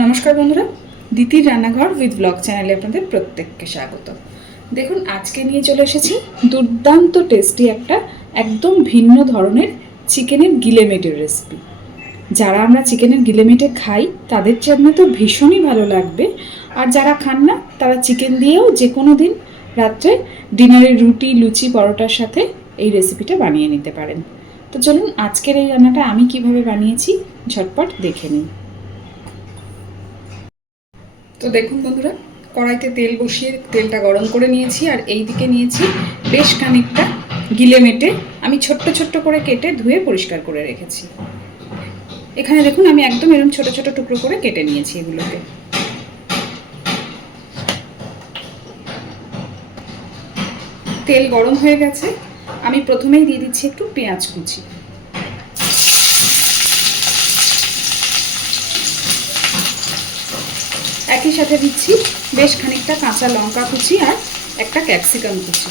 নমস্কার বন্ধুরা, দিতির রান্নাঘর উইথ ব্লগ চ্যানেলে আপনাদের প্রত্যেককে স্বাগত। দেখুন, আজকে নিয়ে চলে এসেছি দুর্দান্ত টেস্টি একটা একদম ভিন্ন ধরনের চিকেনের গিলেমেটের রেসিপি। যারা আমরা চিকেনের গিলেমেটে খাই তাদের জন্য তো ভীষণই ভালো লাগবে, আর যারা খান না তারা চিকেন দিয়েও যে কোনো দিন রাত্রে ডিনারের রুটি, লুচি, পরোটার সাথে এই রেসিপিটা বানিয়ে নিতে পারেন। তো চলুন আজকের এই রান্নাটা আমি কিভাবে বানিয়েছি ঝটপট দেখে নিই। তো দেখুন বন্ধুরা, কড়াইতে তেল বসিয়ে তেলটা গরম করে নিয়েছি, আর এই দিকে নিয়েছি বেশ খানিকটা গিলেমেটে। আমি ছোট্ট ছোট্ট করে কেটে ধুয়ে পরিষ্কার করে রেখেছি। এখানে দেখুন আমি একদম এরকম ছোট ছোট টুকরো করে কেটে নিয়েছি এগুলোকে। তেল গরম হয়ে গেছে, আমি প্রথমেই দিয়ে দিচ্ছি একটু পেঁয়াজ কুচি। একই সাথে দিচ্ছি বেশ খানিকটা কাঁচা লঙ্কা কুচি আর একটা ক্যাপসিকাম কুচি।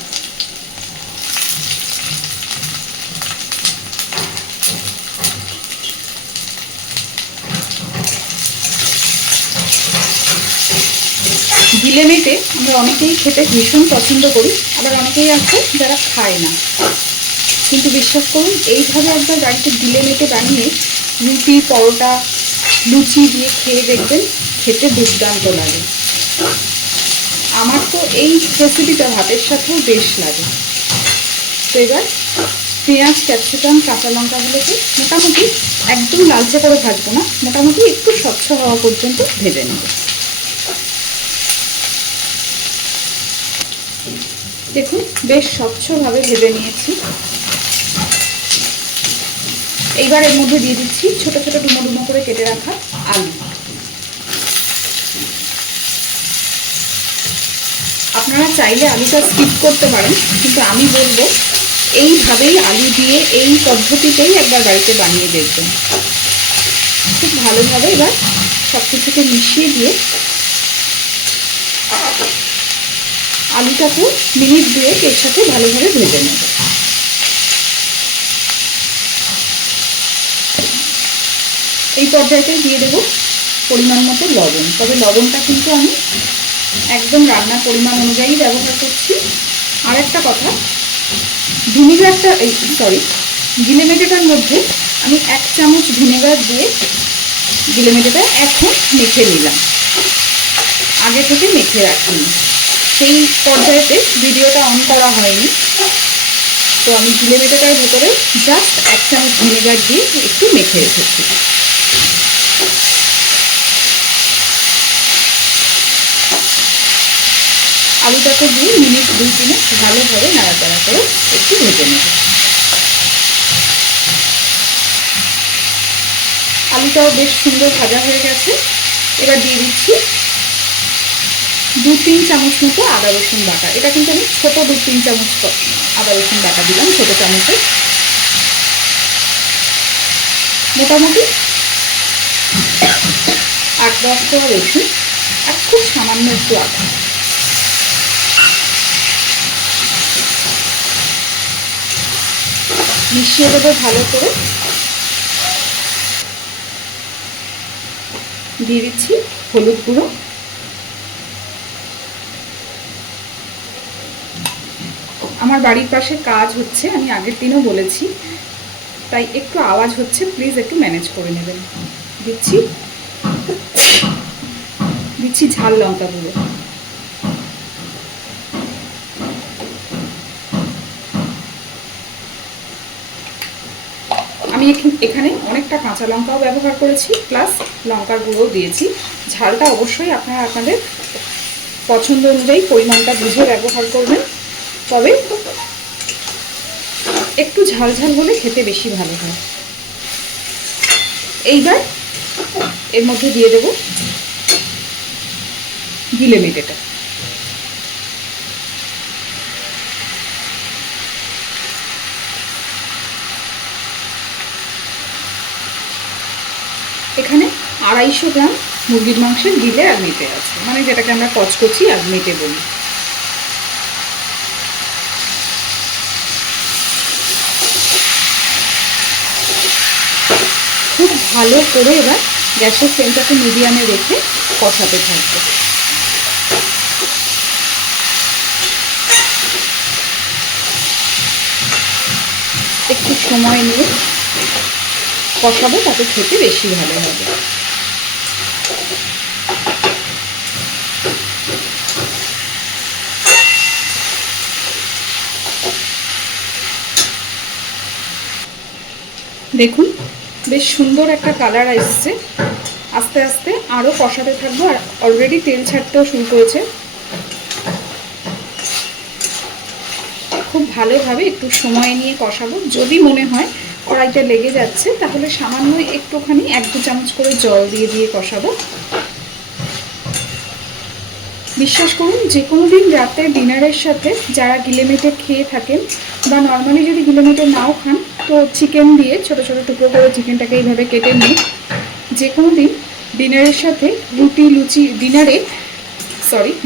গিলেমেটে আমরা অনেকেই খেতে ভীষণ পছন্দ করি, আবার অনেকেই আছে যারা খায় না। কিন্তু বিশ্বাস করুন, এইভাবে একবার বাড়িতে গিলেমেটে বানিয়ে রুটি, পরোটা, লুচি দিয়ে খেয়ে দেখবেন, খেতে দুর্দান্ত লাগে। আমার তো এই রেসিপিটা ভাতের সাথেও বেশ লাগে। তো এবার পেঁয়াজ, ক্যাপসিকাম, কাঁচা লঙ্কাগুলোকে মোটামুটি একদম লালচে করে ভাজবো না, মোটামুটি একটু স্বচ্ছ হওয়া পর্যন্ত ভেজে নেব। দেখুন বেশ স্বচ্ছভাবে ভেজে নিয়েছি। এইবার এর মধ্যে দিয়ে দিচ্ছি ছোট ছোট ডুমো ডুমো করে কেটে রাখা আলু। আপনারা চাইলে আলুটা স্কিপ করতে পারেন, কিন্তু আমি বলবো এইভাবেই আলু দিয়ে এই পদ্ধতিতেই একবার বাড়িতে বানিয়ে দেখবেন। খুব ভালোভাবে এবার সব কিছুকে মিশিয়ে দিয়ে আলুটাকে মিনিট দুয়েক এর সাথে ভালোভাবে ভেজে নেব। এই পর্যায়েতে দিয়ে দেব পরিমাণ মতো লবণ, তবে লবণটা কিন্তু আমি একদম রান্নার পরিমাণ অনুযায়ী ব্যবহার করছি। আর একটা কথা, গিলেমেটেটার মধ্যে আমি 1 চামচ ভিনেগার দিয়ে গিলেমেটেটা এখন মেখে নিলাম, আগে থেকে মেখে রাখিনি। সেই পর্যায়েতে ভিডিওটা অন করা হয়নি, তো আমি গিলেমেটেটার ভেতরে জাস্ট 1 চামচ ভিনেগার দিয়ে একটু মেখে রেখেছি। আলুটাকে দিয়ে মিনিট 2-3 ভালোভাবে নাড়াচাড়া করে একটু ভেজে নেব। আলুটাও বেশ সুন্দর ভাজা হয়ে গেছে। এবার দিয়ে দিচ্ছি 2-3 চামচ মতো আদা রসুন বাটা। এটা কিন্তু আমি ছোট 2-3 চামচ আদা রসুন বাটা দিলাম, ছোট চামচে। মোটামুটি 8-10 কোয়া রসুন আর খুব সামান্য একটু আদা। মিশিয়ে দেবো ভালো করে। দিয়ে দিচ্ছি হলুদ গুঁড়ো, আমার বাড়ির পাশে কাজ হচ্ছে, আমি আগের দিনও বলেছি, তাই একটু আওয়াজ হচ্ছে, প্লিজ একটু ম্যানেজ করে নেবেন। দিচ্ছি ঝাল লঙ্কা গুঁড়ো। আমি এখানে অনেকটা কাঁচা লঙ্কাও ব্যবহার করেছি, প্লাস লঙ্কার গুঁড়োও দিয়েছি। ঝালটা অবশ্যই আপনারা আপনাদের পছন্দ অনুযায়ী পরিমাণটা বুঝে ব্যবহার করবেন, তবে একটু ঝাল ঝাল হলে খেতে বেশি ভালো হয়। এইবার এর মধ্যে দিয়ে দেব গিলেমেটেটা। এখানে 250 গ্রাম মুরগির মাংসের গিলে আর মেটে আছে, মানে যেটাকে আমরা কচকচি আর মেটে বলি। খুব ভালো করে এবার গ্যাসের ফ্লেমটাকে মিডিয়ামে রেখে কষাতে থাকবো। একটু সময় নিয়ে কষাবো, তাতে খেতে বেশি ভালো হবে। দেখুন বেশ সুন্দর একটা কালার আসছে। আস্তে আস্তে আরও কষাতে থাকবো, আর অলরেডি তেল ছাড়তেও শুরু করেছে। খুব ভালোভাবে একটু সময় নিয়ে কষাবো। যদি মনে হয় কড়াইটা লেগে যাচ্ছে, তাহলে সামান্য একটুখানি 1-2 চামচ করে জল দিয়ে দিয়ে কষাবো। বিশ্বাস করুন, যে কোনো দিন রাতে ডিনারের সাথে যারা গিলেমেটে খেয়ে থাকেন, বা নর্মালি যদি গিলেমেটে নাও খান, তো চিকেন দিয়ে ছোটো ছোটো টুকরো করে চিকেনটাকে এইভাবে কেটে নিয়ে যে কোনো দিন ডিনারের সাথে রুটি লুচি,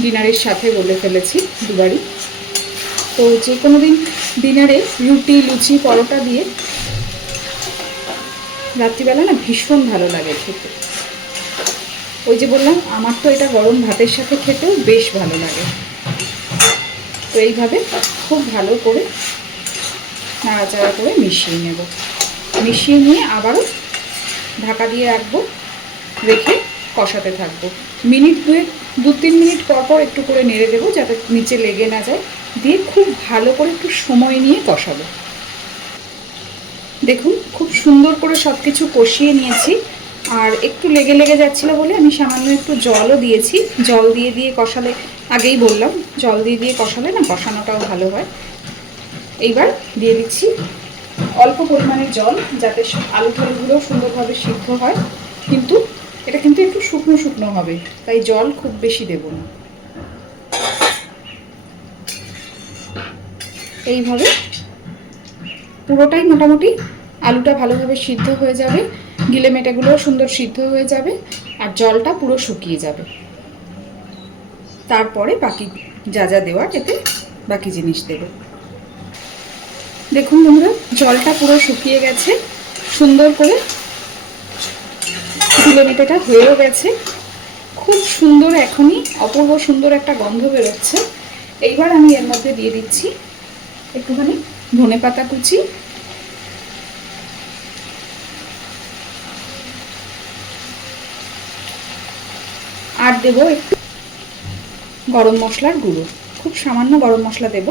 ডিনারের সাথে বলে ফেলেছি দুবারই, তো যে কোনো দিন ডিনারে রুটি লুচি পরোটা দিয়ে রাত্রিবেলা না ভীষণ ভালো লাগে খেতে। ওই যে বললাম, আমার তো এটা গরম ভাতের সাথে খেতেও বেশ ভালো লাগে। তো এইভাবে খুব ভালো করে নাড়াচাড়া করে মিশিয়ে নেব। মিশিয়ে নিয়ে আবারও ঢাকা দিয়ে রাখবো, রেখে কষাতে থাকবো। মিনিট 2-3 মিনিট পর পর একটু করে নেড়ে দেবো, যাতে নিচে লেগে না যায়। দিয়ে খুব ভালো করে একটু সময় নিয়ে কষাবো। দেখুন খুব সুন্দর করে সব কিছু কষিয়ে নিয়েছি। আর একটু লেগে লেগে যাচ্ছিলো বলে আমি সামান্য একটু জলও দিয়েছি। জল দিয়ে দিয়ে কষালে, আগেই বললাম, জল দিয়ে দিয়ে কষালে না কষানোটাও ভালো হয়। এইবার দিয়ে দিচ্ছি অল্প পরিমাণে জল, যাতে আলু ঠালুগুলো সুন্দরভাবে সিদ্ধ হয়। কিন্তু এটা কিন্তু একটু শুকনো শুকনো হবে, তাই জল খুব বেশি দেব না। এইভাবে পুরোটাই মোটামুটি আলুটা ভালোভাবে সিদ্ধ হয়ে যাবে, গিলেমেটেগুলোও সুন্দর সিদ্ধ হয়ে যাবে, আর জলটা পুরো শুকিয়ে যাবে। তারপরে বাকি যা যা দেওয়ার এতে বাকি জিনিস দেব। দেখুন বন্ধুরা, জলটা পুরো শুকিয়ে গেছে, সুন্দর করে গিলেমেটেটা হয়েও গেছে। খুব সুন্দর, এখনই অপূর্ব সুন্দর একটা গন্ধ বেরোচ্ছে। এইবার আমি এর মধ্যে দিয়ে দিচ্ছি একটুখানি ধনেপাতা কুচি, আর দেবো একটু গরম মশলার গুঁড়ো, খুব সামান্য গরম মশলা দেব।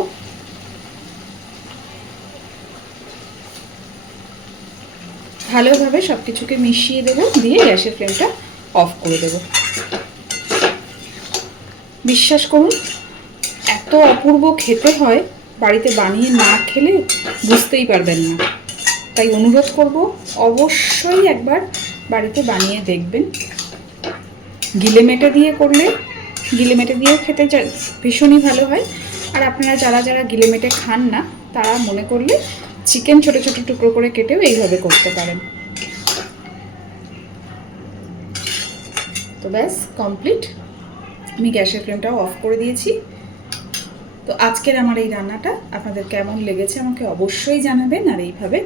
ভালোভাবে সব কিছুকে মিশিয়ে দেবো, দিয়ে গ্যাসের ফ্লেমটা অফ করে দেব। বিশ্বাস করুন, এত অপূর্ব খেতে হয়, বাড়িতে বানিয়ে না খেলে বুঝতেই পারবেন না। তাই অনুরোধ করব, অবশ্যই একবার বাড়িতে বানিয়ে দেখবেন। গিলেমেটে দিয়ে করলে, গিলেমেটে দিয়েও খেতে ভীষণই ভালো হয়। আর আপনারা যারা যারা গিলেমেটে খান না, তারা মনে করলে চিকেন ছোটো ছোটো টুকরো করে কেটেও এইভাবে করতে পারেন। তো ব্যাস কমপ্লিট, আমি গ্যাসের ফ্লেমটাও অফ করে দিয়েছি। তো আজকের আমার এই রান্নাটা আপনাদের কেমন লেগেছে আমাকে অবশ্যই জানাবেন। আর এইভাবে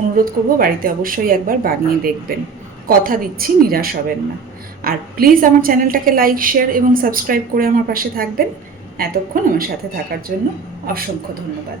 অনুরোধ করব, বাড়িতে অবশ্যই একবার বানিয়ে দেখবেন। কথা দিচ্ছি, নিরাশ হবেন না। আর প্লিজ আমার চ্যানেলটাকে লাইক, শেয়ার এবং সাবস্ক্রাইব করে আমার পাশে থাকবেন। এতক্ষণ আমার সাথে থাকার জন্য অসংখ্য ধন্যবাদ।